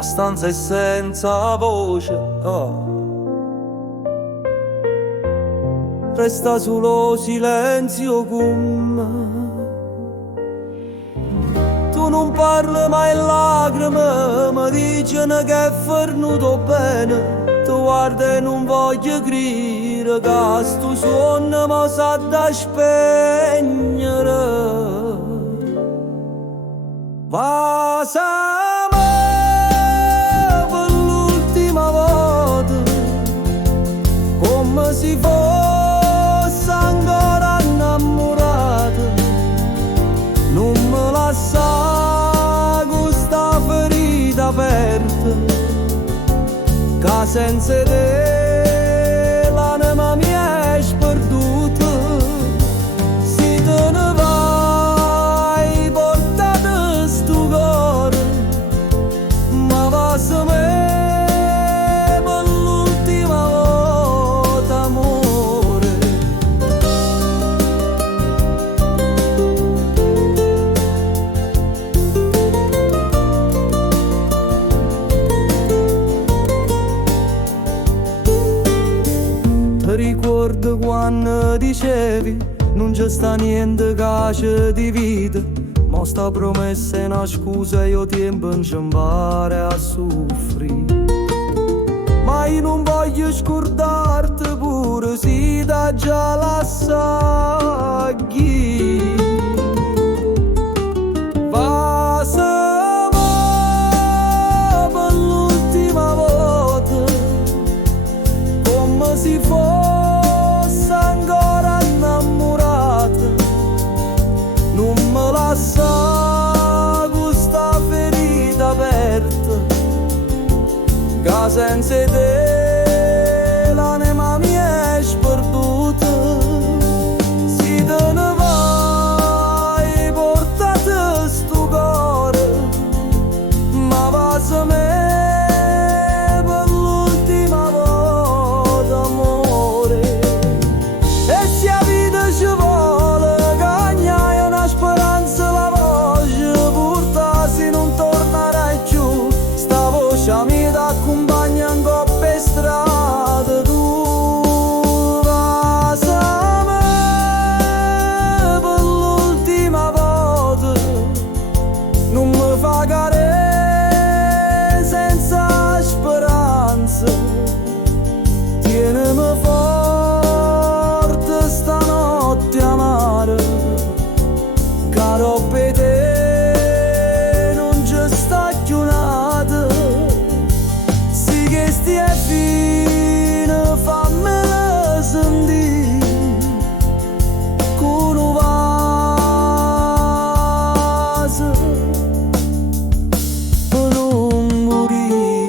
la stanza è senza voce, oh. Resta solo silenzio con me. Tu non parli mai lacrime, mi dicono che è fornuto bene. Tu guarda e non voglio credere che sto sonno mi sa da spegnere. Va per l'ultima volta, come si fosse ancora innamorata. Non me lascia questa ferita aperta, che senza te l'anima mia è sperduta. Se te ne vai, portate sto cuore, ma va se me per l'ultima volta, amore. Ricordo quando dicevi non c'è sta niente che ci divide, ma sta promessa è una scusa, io tempo in impare a soffrire. Ma io non voglio scordarti pure se da già la saghi. Va se va per l'ultima volta, come si fosse ancora innamorata. Non me lascia questa ferita aperta, che senza te l'anima mia è sperduta. Se te ne vai, portate sto cuore, ma va se me per l'ultima volta, amore. E se la vita ci vuole cagnare una speranza, la voce porta se non tornerai più. Sta voce mi t'accompagna in coppe strade. Tu vas a me per l'ultima volta, non mi fa cadere senza speranza. Tienimi forte stanotte amare, caro per te non ci sta più nata. Sì che stia fine, fammela sentire con un vaso per non morire.